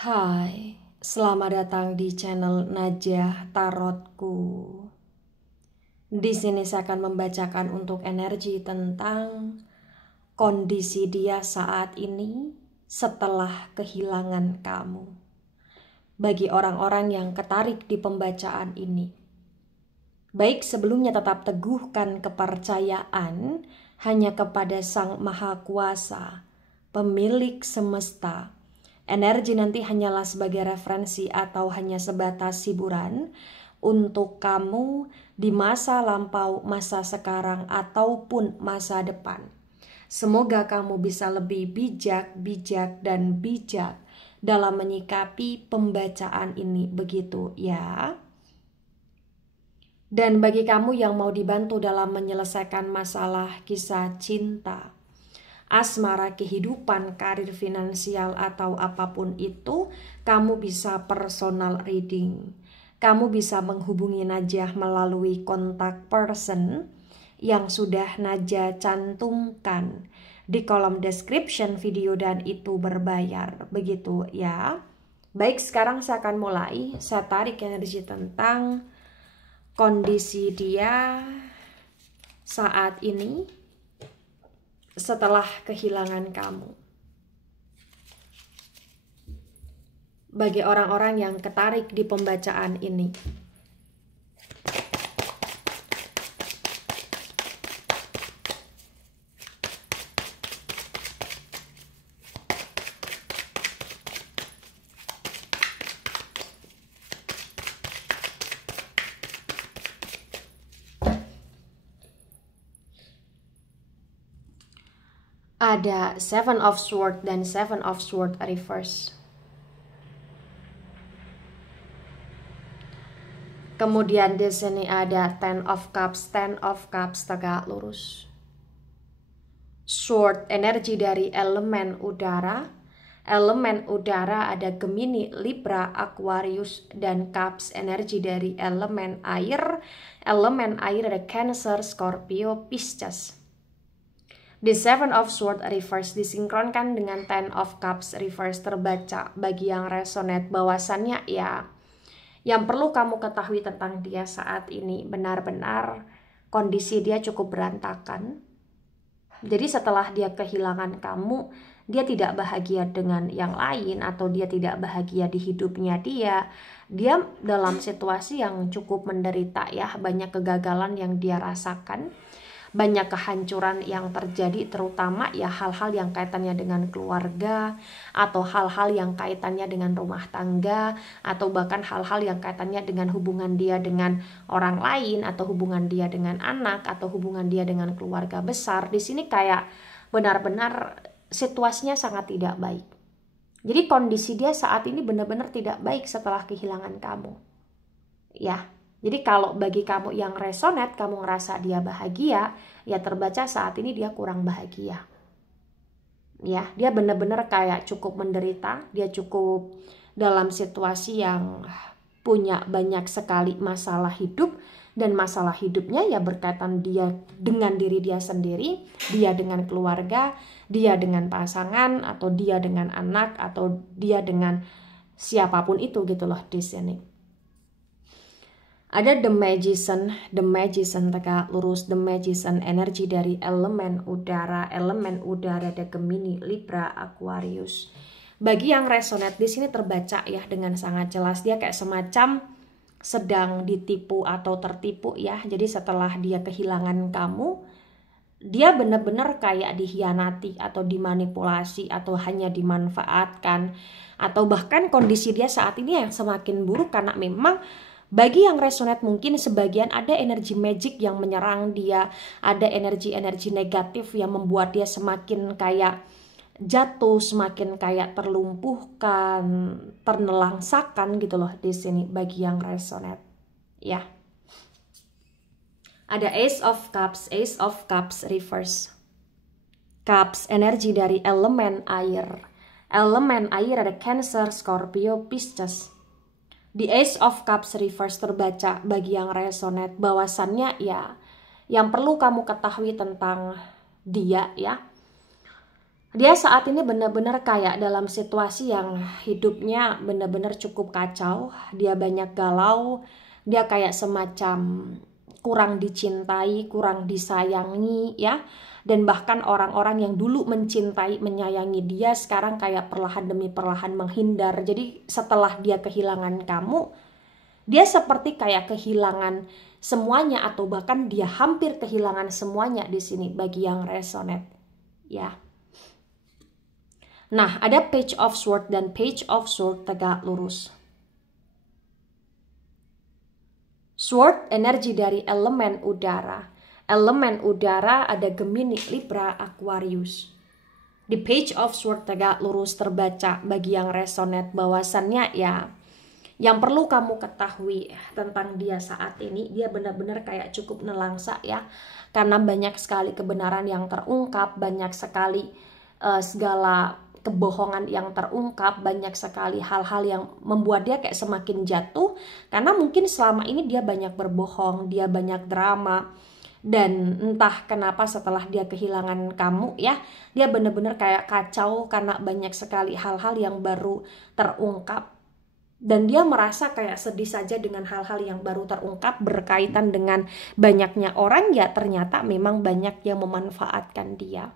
Hai, selamat datang di channel Najah Tarotku. Di sini saya akan membacakan untuk energi tentang kondisi dia saat ini setelah kehilangan kamu. Bagi orang-orang yang ketarik di pembacaan ini, baik sebelumnya tetap teguhkan kepercayaan hanya kepada Sang Maha Kuasa, pemilik semesta. Energi nanti hanyalah sebagai referensi atau hanya sebatas hiburan untuk kamu di masa lampau, masa sekarang, ataupun masa depan. Semoga kamu bisa lebih bijak dan bijak dalam menyikapi pembacaan ini, begitu ya. Dan bagi kamu yang mau dibantu dalam menyelesaikan masalah kisah cinta, asmara, kehidupan, karir, finansial, atau apapun itu, kamu bisa personal reading. Kamu bisa menghubungi Najah melalui kontak person yang sudah Najah cantumkan di kolom description video dan itu berbayar. Begitu ya. Baik, sekarang saya akan mulai. Saya tarik energi tentang kondisi dia saat ini setelah kehilangan kamu. Bagi orang-orang yang ketarik di pembacaan ini, ada Seven of Swords dan Seven of Swords reverse. Kemudian di sini ada Ten of Cups tegak lurus. Sword energi dari elemen udara. Elemen udara ada Gemini, Libra, Aquarius, dan Cups energi dari elemen air. Elemen air ada Cancer, Scorpio, Pisces. The Seven of Swords reverse disinkronkan dengan Ten of Cups reverse terbaca. Bagi yang resonate bahwasannya ya, yang perlu kamu ketahui tentang dia saat ini benar-benar kondisi dia cukup berantakan. Jadi setelah dia kehilangan kamu, dia tidak bahagia dengan yang lain atau dia tidak bahagia di hidupnya dia. Dia dalam situasi yang cukup menderita ya, banyak kegagalan yang dia rasakan. Banyak kehancuran yang terjadi, terutama ya hal-hal yang kaitannya dengan keluarga, atau hal-hal yang kaitannya dengan rumah tangga, atau bahkan hal-hal yang kaitannya dengan hubungan dia dengan orang lain, atau hubungan dia dengan anak, atau hubungan dia dengan keluarga besar. Di sini kayak benar-benar situasinya sangat tidak baik. Jadi kondisi dia saat ini benar-benar tidak baik setelah kehilangan kamu. Ya. Jadi kalau bagi kamu yang resonate, kamu ngerasa dia bahagia, ya terbaca saat ini dia kurang bahagia. Ya, dia benar-benar kayak cukup menderita, dia cukup dalam situasi yang punya banyak sekali masalah hidup, dan masalah hidupnya ya berkaitan dia dengan diri dia sendiri, dia dengan keluarga, dia dengan pasangan, atau dia dengan anak, atau dia dengan siapapun itu gitu loh di sini. Ada The Magician tegak lurus. The Magician energi dari elemen udara ada Gemini, Libra, Aquarius. Bagi yang resonate di sini terbaca ya dengan sangat jelas, dia kayak semacam sedang ditipu atau tertipu ya. Jadi setelah dia kehilangan kamu, dia benar-benar kayak dikhianati atau dimanipulasi atau hanya dimanfaatkan, atau bahkan kondisi dia saat ini yang semakin buruk karena memang bagi yang resonate mungkin sebagian ada energi magic yang menyerang dia, ada energi-energi negatif yang membuat dia semakin kayak jatuh, semakin kayak terlumpuhkan, ternelangsakan gitu loh di sini bagi yang resonate. Ya. Ada Ace of Cups reverse. Cups energi dari elemen air. Elemen air ada Cancer, Scorpio, Pisces. Di Ace of Cups reverse terbaca bagi yang resonate bahwasannya ya, yang perlu kamu ketahui tentang dia ya, Dia saat ini benar-benar kayak dalam situasi yang hidupnya benar-benar cukup kacau. Dia banyak galau, dia kayak semacam kurang dicintai, kurang disayangi ya. Dan bahkan orang-orang yang dulu mencintai, menyayangi dia sekarang kayak perlahan demi perlahan menghindar. Jadi setelah dia kehilangan kamu, dia seperti kayak kehilangan semuanya atau bahkan dia hampir kehilangan semuanya di sini bagi yang resonate ya. Nah, ada Page of Sword dan Page of Sword tegak lurus. Sword energi dari elemen udara. Elemen udara ada Gemini, Libra, Aquarius. Di Page of Sword tegak lurus terbaca bagi yang resonate bahwasannya ya, yang perlu kamu ketahui tentang dia saat ini, dia benar-benar kayak cukup nelangsa ya. Karena banyak sekali kebenaran yang terungkap, banyak sekali segala kebohongan yang terungkap, banyak sekali hal-hal yang membuat dia kayak semakin jatuh. Karena mungkin selama ini dia banyak berbohong, dia banyak drama. Dan entah kenapa setelah dia kehilangan kamu ya, dia benar-benar kayak kacau karena banyak sekali hal-hal yang baru terungkap. Dan dia merasa kayak sedih saja dengan hal-hal yang baru terungkap berkaitan dengan banyaknya orang ya, ternyata memang banyak yang memanfaatkan dia.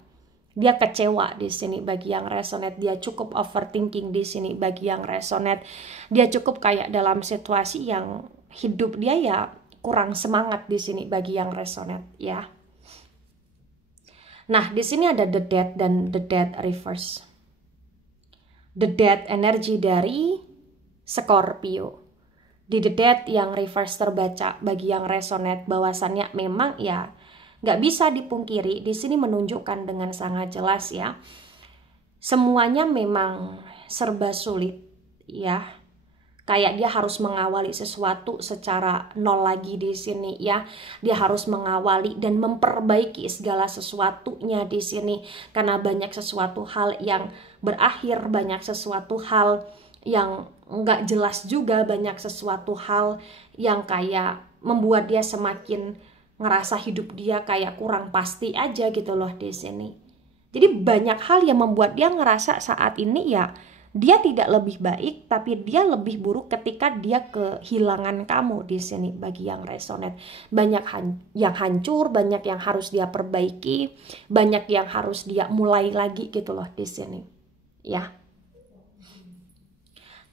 Dia kecewa di sini bagi yang resonate, dia cukup overthinking di sini bagi yang resonate. Dia cukup kayak dalam situasi yang hidup dia ya kurang semangat di sini bagi yang resonate ya. Nah, di sini ada The Death dan The Death reverse. The Death energi dari Scorpio. Di The Death yang reverse terbaca bagi yang resonate bahwasannya memang ya nggak bisa dipungkiri, di sini menunjukkan dengan sangat jelas ya, semuanya memang serba sulit ya. Kayak dia harus mengawali sesuatu secara nol lagi di sini ya. Dia harus mengawali dan memperbaiki segala sesuatunya di sini karena banyak sesuatu hal yang berakhir, banyak sesuatu hal yang nggak jelas juga, banyak sesuatu hal yang kayak membuat dia semakin ngerasa hidup dia kayak kurang pasti aja gitu loh di sini. Jadi banyak hal yang membuat dia ngerasa saat ini ya dia tidak lebih baik, tapi dia lebih buruk ketika dia kehilangan kamu di sini bagi yang resonate. Banyak yang hancur, banyak yang harus dia perbaiki, banyak yang harus dia mulai lagi gitu loh di sini. Ya.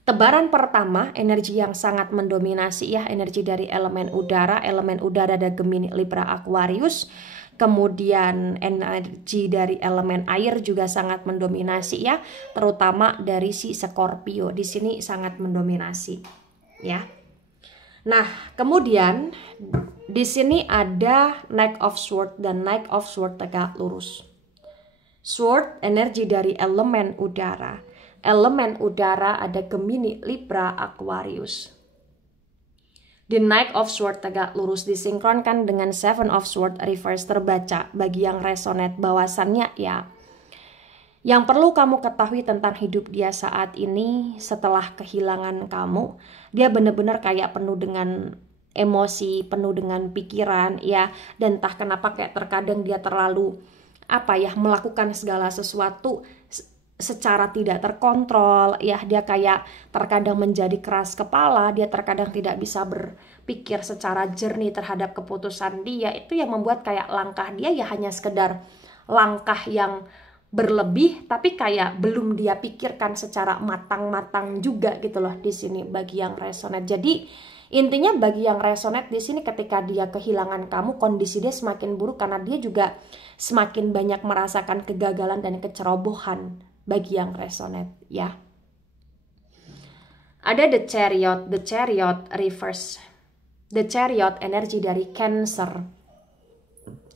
Tebaran pertama, energi yang sangat mendominasi ya, energi dari elemen udara ada Gemini, Libra, Aquarius. Kemudian energi dari elemen air juga sangat mendominasi ya, terutama dari si Scorpio. Di sini sangat mendominasi ya. Nah, kemudian di sini ada Knight of Sword dan Knight of Sword tegak lurus. Sword energi dari elemen udara. Elemen udara ada Gemini, Libra, Aquarius. The Knight of Sword tegak lurus disinkronkan dengan Seven of Sword reverse terbaca bagi yang resonate bahwasannya ya, yang perlu kamu ketahui tentang hidup dia saat ini setelah kehilangan kamu, dia benar-benar kayak penuh dengan emosi, penuh dengan pikiran ya, dan entah kenapa kayak terkadang dia terlalu melakukan segala sesuatu secara tidak terkontrol ya. Dia kayak terkadang menjadi keras kepala, dia terkadang tidak bisa berpikir secara jernih terhadap keputusan dia. Itu yang membuat kayak langkah dia ya hanya sekedar langkah yang berlebih, tapi kayak belum dia pikirkan secara matang-matang juga gitu loh di sini bagi yang resonate. Jadi intinya bagi yang resonate di sini ketika dia kehilangan kamu, kondisi dia semakin buruk karena dia juga semakin banyak merasakan kegagalan dan kecerobohan bagi yang resonate ya. Ada The Chariot reverse. The Chariot energi dari Cancer.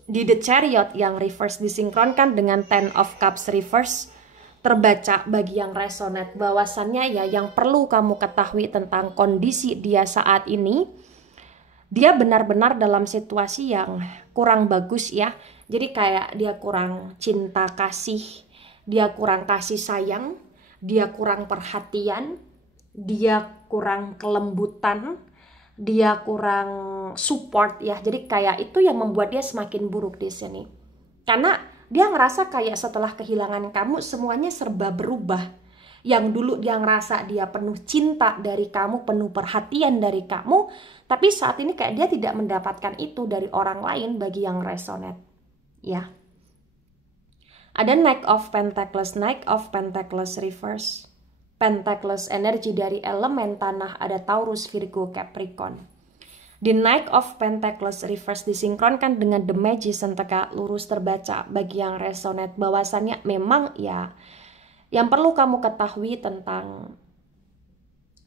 Di The Chariot yang reverse disinkronkan dengan Ten of Cups reverse terbaca bagi yang resonate bahwasannya ya, yang perlu kamu ketahui tentang kondisi dia saat ini, dia benar-benar dalam situasi yang kurang bagus ya. Jadi kayak dia kurang cinta kasih, dia kurang kasih sayang, dia kurang perhatian, dia kurang kelembutan, dia kurang support ya. Jadi kayak itu yang membuat dia semakin buruk di sini. Karena dia ngerasa kayak setelah kehilangan kamu semuanya serba berubah. Yang dulu dia ngerasa dia penuh cinta dari kamu, penuh perhatian dari kamu, tapi saat ini kayak dia tidak mendapatkan itu dari orang lain bagi yang resonate. Ya. Ada Knight of Pentacles reverse. Pentacles energi dari elemen tanah, ada Taurus, Virgo, Capricorn. The Knight of Pentacles reverse disinkronkan dengan The Magician tegak lurus terbaca bagi yang resonate bahwasannya memang ya yang perlu kamu ketahui tentang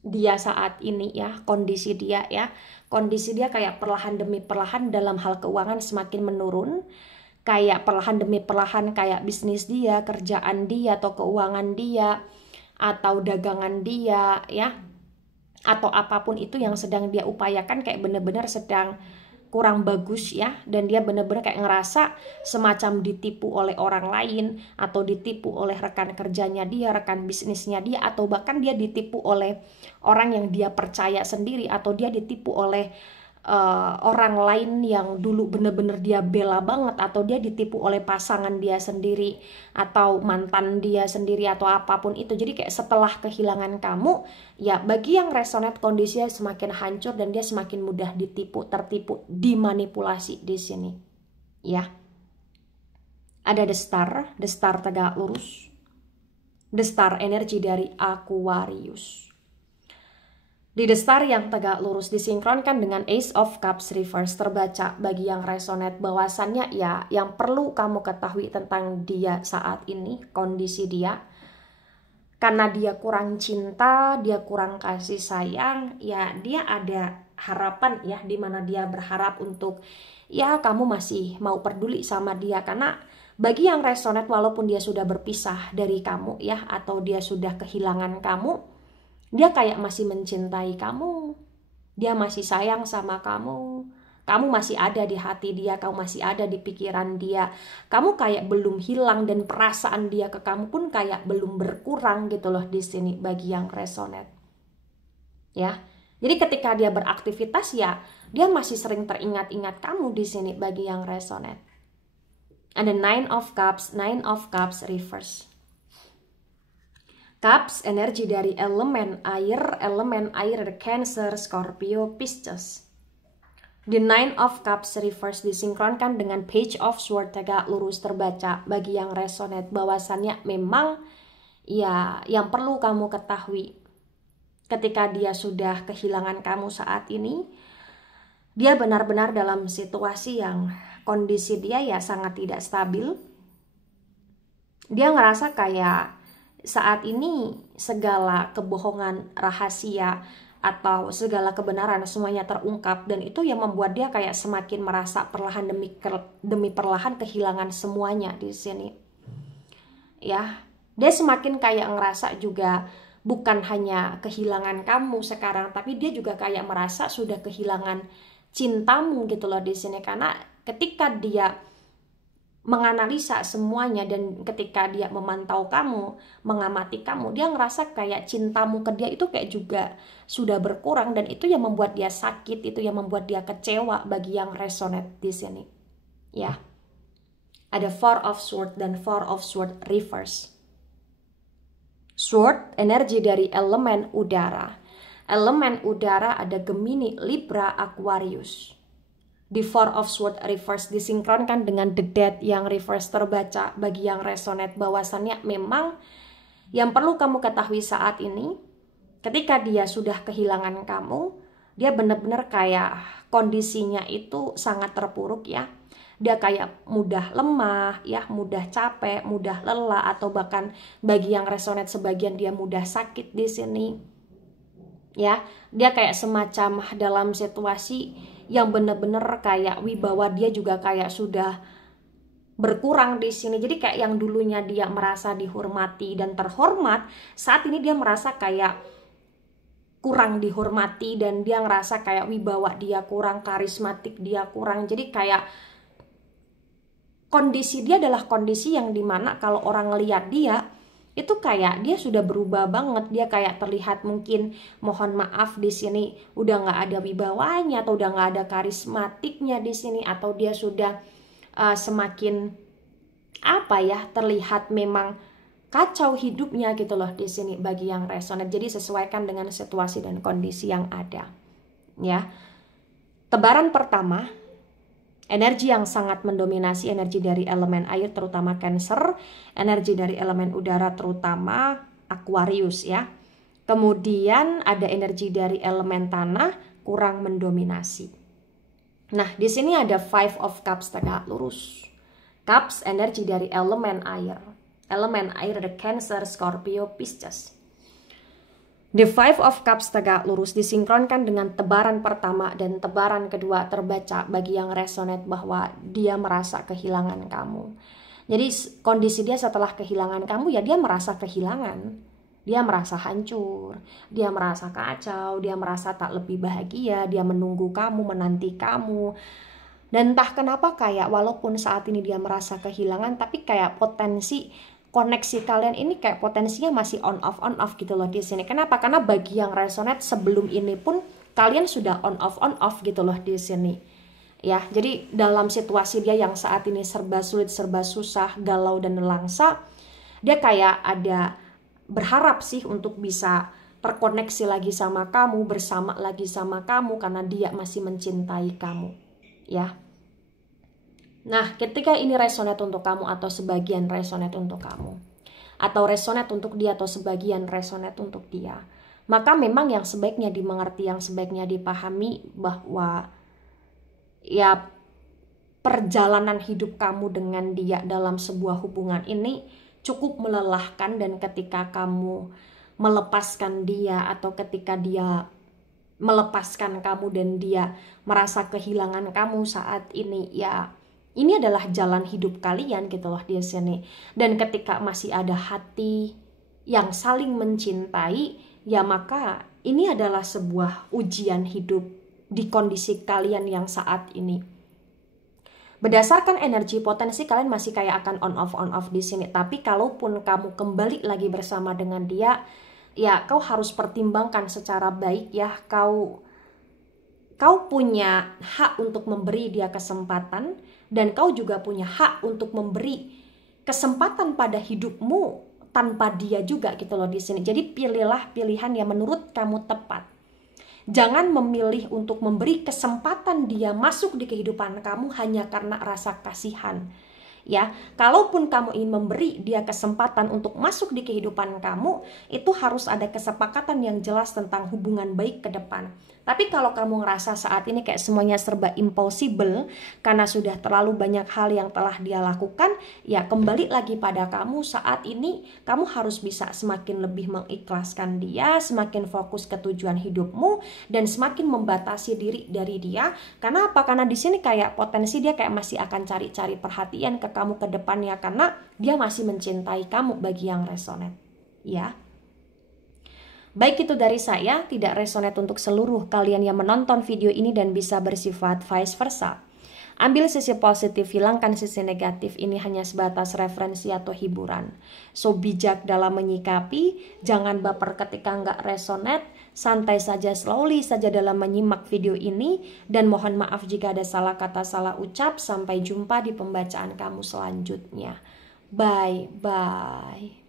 dia saat ini ya, kondisi dia ya. Kondisi dia kayak perlahan demi perlahan dalam hal keuangan semakin menurun. Kayak perlahan demi perlahan kayak bisnis dia, kerjaan dia atau keuangan dia atau dagangan dia ya. Atau apapun itu yang sedang dia upayakan kayak bener-bener sedang kurang bagus ya, dan dia bener-bener kayak ngerasa semacam ditipu oleh orang lain atau ditipu oleh rekan kerjanya dia, rekan bisnisnya dia, atau bahkan dia ditipu oleh orang yang dia percaya sendiri, atau dia ditipu oleh orang lain yang dulu bener-bener dia bela banget, atau dia ditipu oleh pasangan dia sendiri atau mantan dia sendiri atau apapun itu. Jadi kayak setelah kehilangan kamu ya, bagi yang resonate kondisinya semakin hancur dan dia semakin mudah ditipu, tertipu, dimanipulasi di sini ya. Ada The Star tegak lurus. The Star energi dari Aquarius. Di The Star yang tegak lurus disinkronkan dengan Ace of Cups reverse terbaca bagi yang resonate bahwasannya ya yang perlu kamu ketahui tentang dia saat ini, kondisi dia. Karena dia kurang cinta, dia kurang kasih sayang, ya dia ada harapan ya, dimana dia berharap untuk ya kamu masih mau peduli sama dia. Karena bagi yang resonate walaupun dia sudah berpisah dari kamu ya, atau dia sudah kehilangan kamu, dia kayak masih mencintai kamu, dia masih sayang sama kamu, kamu masih ada di hati dia, kamu masih ada di pikiran dia, kamu kayak belum hilang dan perasaan dia ke kamu pun kayak belum berkurang gitu loh di sini bagi yang resonate. Ya, jadi ketika dia beraktivitas ya, dia masih sering teringat-ingat kamu di sini bagi yang resonate. Ada Nine of Cups reverse. Cups energi dari elemen air Cancer, Scorpio, Pisces. The Nine of Cups reverse disinkronkan dengan Page of Swords tegak lurus terbaca bagi yang resonate bahwasannya memang ya yang perlu kamu ketahui ketika dia sudah kehilangan kamu saat ini, dia benar-benar dalam situasi yang kondisi dia ya sangat tidak stabil. Dia ngerasa kayak saat ini segala kebohongan, rahasia, atau segala kebenaran semuanya terungkap, dan itu yang membuat dia kayak semakin merasa perlahan demi perlahan kehilangan semuanya di sini. Ya, dia semakin kayak ngerasa juga bukan hanya kehilangan kamu sekarang, tapi dia juga kayak merasa sudah kehilangan cintamu gitu loh di sini. Karena ketika dia menganalisa semuanya dan ketika dia memantau kamu, mengamati kamu, dia ngerasa kayak cintamu ke dia itu kayak juga sudah berkurang, dan itu yang membuat dia sakit, itu yang membuat dia kecewa bagi yang resonate di sini. Ya. Ada Four of Swords dan Four of Swords reverse. Sword energi dari elemen udara. Elemen udara ada Gemini, Libra, Aquarius. The Four of Swords reverse disinkronkan dengan The Death yang reverse terbaca bagi yang resonate bahwasannya memang yang perlu kamu ketahui saat ini, ketika dia sudah kehilangan kamu, dia benar-benar kayak kondisinya itu sangat terpuruk ya. Dia kayak mudah lemah ya, mudah capek, mudah lelah, atau bahkan bagi yang resonate sebagian dia mudah sakit di sini. Ya, dia kayak semacam dalam situasi yang bener-bener kayak wibawa dia juga kayak sudah berkurang di sini. Jadi kayak yang dulunya dia merasa dihormati dan terhormat, saat ini dia merasa kayak kurang dihormati, dan dia ngerasa kayak wibawa dia kurang, karismatik dia kurang. Jadi kayak kondisi dia adalah kondisi yang dimana kalau orang ngelihat dia itu kayak dia sudah berubah banget. Dia kayak terlihat mungkin, mohon maaf di sini, udah nggak ada wibawanya, atau udah nggak ada karismatiknya di sini, atau dia sudah semakin apa ya, terlihat memang kacau hidupnya gitu loh di sini bagi yang resonate. Jadi sesuaikan dengan situasi dan kondisi yang ada. Ya. Tebaran pertama, energi yang sangat mendominasi, energi dari elemen air terutama Cancer, energi dari elemen udara terutama Aquarius ya. Kemudian ada energi dari elemen tanah kurang mendominasi. Nah, di sini ada Five of Cups tegak lurus. Cups energi dari elemen air. Elemen air ada Cancer, Scorpio, Pisces. The Five of Cups tegak lurus disinkronkan dengan tebaran pertama dan tebaran kedua terbaca bagi yang resonate bahwa dia merasa kehilangan kamu. Jadi kondisi dia setelah kehilangan kamu ya dia merasa kehilangan. Dia merasa hancur, dia merasa kacau, dia merasa tak lebih bahagia, dia menunggu kamu, menanti kamu. Dan entah kenapa kayak walaupun saat ini dia merasa kehilangan, tapi kayak potensi koneksi kalian ini kayak potensinya masih on off gitu loh di sini. Kenapa? Karena bagi yang resonate sebelum ini pun kalian sudah on off gitu loh di sini. Ya, jadi dalam situasi dia yang saat ini serba sulit, serba susah, galau dan nelangsa, dia kayak ada berharap sih untuk bisa terkoneksi lagi sama kamu, bersama lagi sama kamu karena dia masih mencintai kamu, ya. Nah, ketika ini resonate untuk kamu atau sebagian resonate untuk kamu, atau resonate untuk dia atau sebagian resonate untuk dia, maka memang yang sebaiknya dimengerti, yang sebaiknya dipahami bahwa ya perjalanan hidup kamu dengan dia dalam sebuah hubungan ini cukup melelahkan, dan ketika kamu melepaskan dia atau ketika dia melepaskan kamu dan dia merasa kehilangan kamu saat ini, ya ini adalah jalan hidup kalian gitu loh di sini. Dan ketika masih ada hati yang saling mencintai, ya maka ini adalah sebuah ujian hidup di kondisi kalian yang saat ini. Berdasarkan energi potensi kalian masih kayak akan on off di sini. Tapi kalaupun kamu kembali lagi bersama dengan dia, ya kau harus pertimbangkan secara baik ya. Kau punya hak untuk memberi dia kesempatan, dan kau juga punya hak untuk memberi kesempatan pada hidupmu tanpa dia juga gitu loh di sini. Jadi pilihlah pilihan yang menurut kamu tepat. Jangan memilih untuk memberi kesempatan dia masuk di kehidupan kamu hanya karena rasa kasihan. Ya, kalaupun kamu ingin memberi dia kesempatan untuk masuk di kehidupan kamu, itu harus ada kesepakatan yang jelas tentang hubungan baik ke depan. Tapi kalau kamu ngerasa saat ini kayak semuanya serba impossible karena sudah terlalu banyak hal yang telah dia lakukan, ya kembali lagi pada kamu. Saat ini kamu harus bisa semakin lebih mengikhlaskan dia, semakin fokus ke tujuan hidupmu, dan semakin membatasi diri dari dia. Karena apa? Karena di sini kayak potensi dia kayak masih akan cari-cari perhatian ke kamu ke depannya karena dia masih mencintai kamu bagi yang resonate. Ya. Baik, itu dari saya, tidak resonate untuk seluruh kalian yang menonton video ini dan bisa bersifat vice versa. Ambil sisi positif, hilangkan sisi negatif, ini hanya sebatas referensi atau hiburan. So, bijak dalam menyikapi, jangan baper ketika nggak resonate, santai saja, slowly saja dalam menyimak video ini, dan mohon maaf jika ada salah kata, salah ucap. Sampai jumpa di pembacaan kamu selanjutnya. Bye-bye.